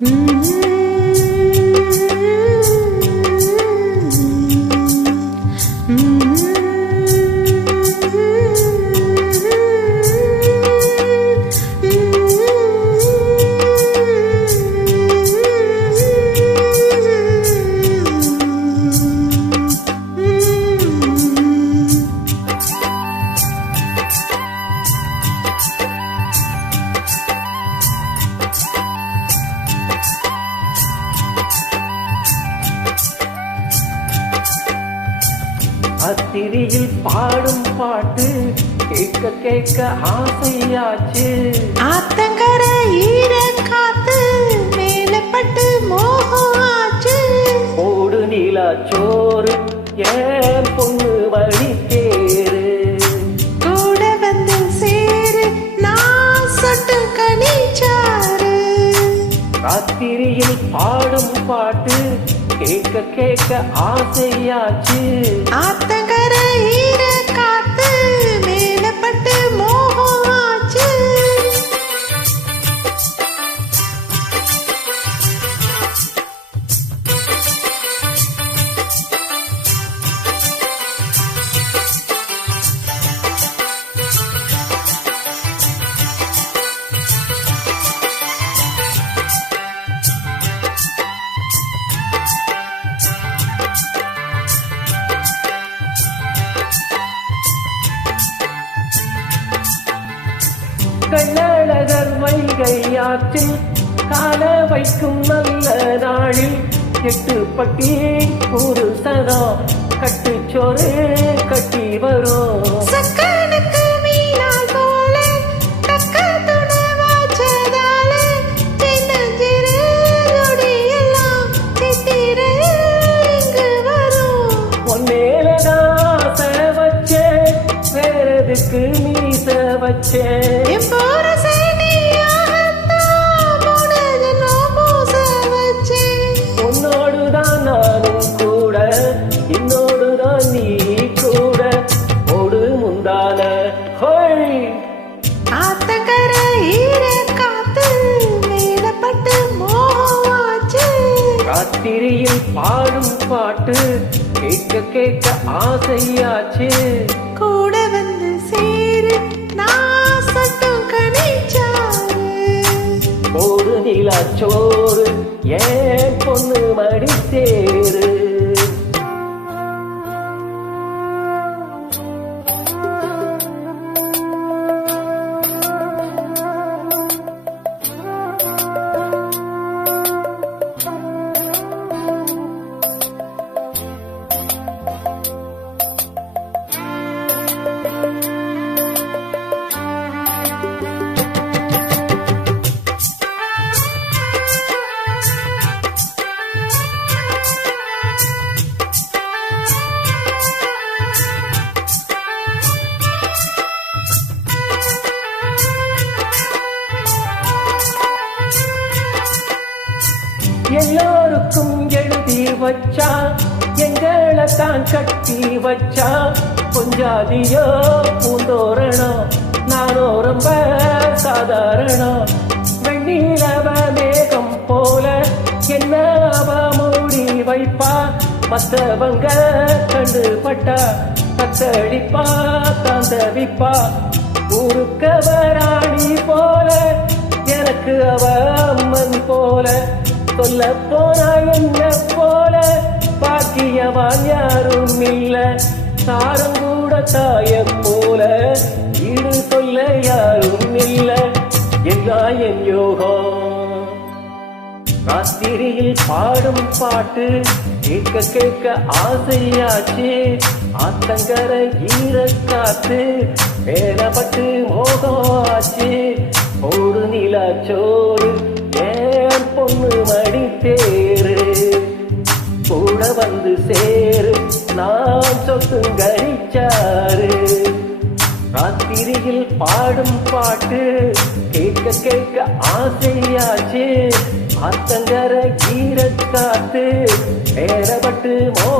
嗯。அத்திரியில் பாடும் பாட்டு கேட்க கேட்க ஆசையாச்சு. ஆத்தங்கர ஈர காத்து மேலப்பட்டு மோகம் ஆச்சு ஓடு நீலா சோறு ஏன் பொண்ணு வழி தேரு கூட வந்து சேரு நான் சொட்டு கனிச்சாரு ராத்திரியில் பாடும் பாட்டு கேட்க கேட்க ஆசையாச்சு. ஆத்தங்கர ஈர காத்து கண்ணழகர் வைகையாற்றில் கால வைக்கும் நல்ல நாளில் எட்டு பட்டி ஒரு சனம் கட்டுச்சோறு கட்டி வரும். சக்கனுக்கு வேறதுக்கு மீச மோகமாச்சு. ராத்திரியில் பாடும் பாட்டு கேட்க கேட்க ஆசையாச்சு. கூட ஒரு நிலாச்சோறு ஏன் பொண்ணு மடி சேரு? எல்லோருக்கும் எழுதி வச்சா எங்களை தான் கட்டி வச்சா கொஞ்சாதியோ பூந்தோரணம் நானோ ரொம்ப சாதாரணம் வெண்ணிலவ மேகம் போல என்ன மூடி வைப்பா மற்றவங்க கண்டு பட்டா கத்தடிப்பா ஊருக்கு வராணி போல எனக்கு அவ அம்மன் போல. சொல்ல போனா என்ன போல? பாக்கியவான் யாரும் இல்ல. சாரம் கூட தாய போல. ஈடு சொல்ல யாரும் இல்ல. எல்லாம் என் யோகம் ராத்திரியில் பாடும் பாட்டு கேட்க கேட்க ஆசையாச்சு. ஆத்தங்கர ஈரக்காத்து வேலப்பட்டு மோகம் ஆச்சு ஒரு நிலா சோறு ஏன் பொண்ணு மடி தேரு கூட வந்து சேரு. நான் சொத்தும் கழிச்சாரு. ராத்திரியில் பாடும் பாட்டு கேட்க கேட்க ஆசையாச்சு. ஆத்தங்கர ஈரக்காத்து பேரப்பட்டு மோ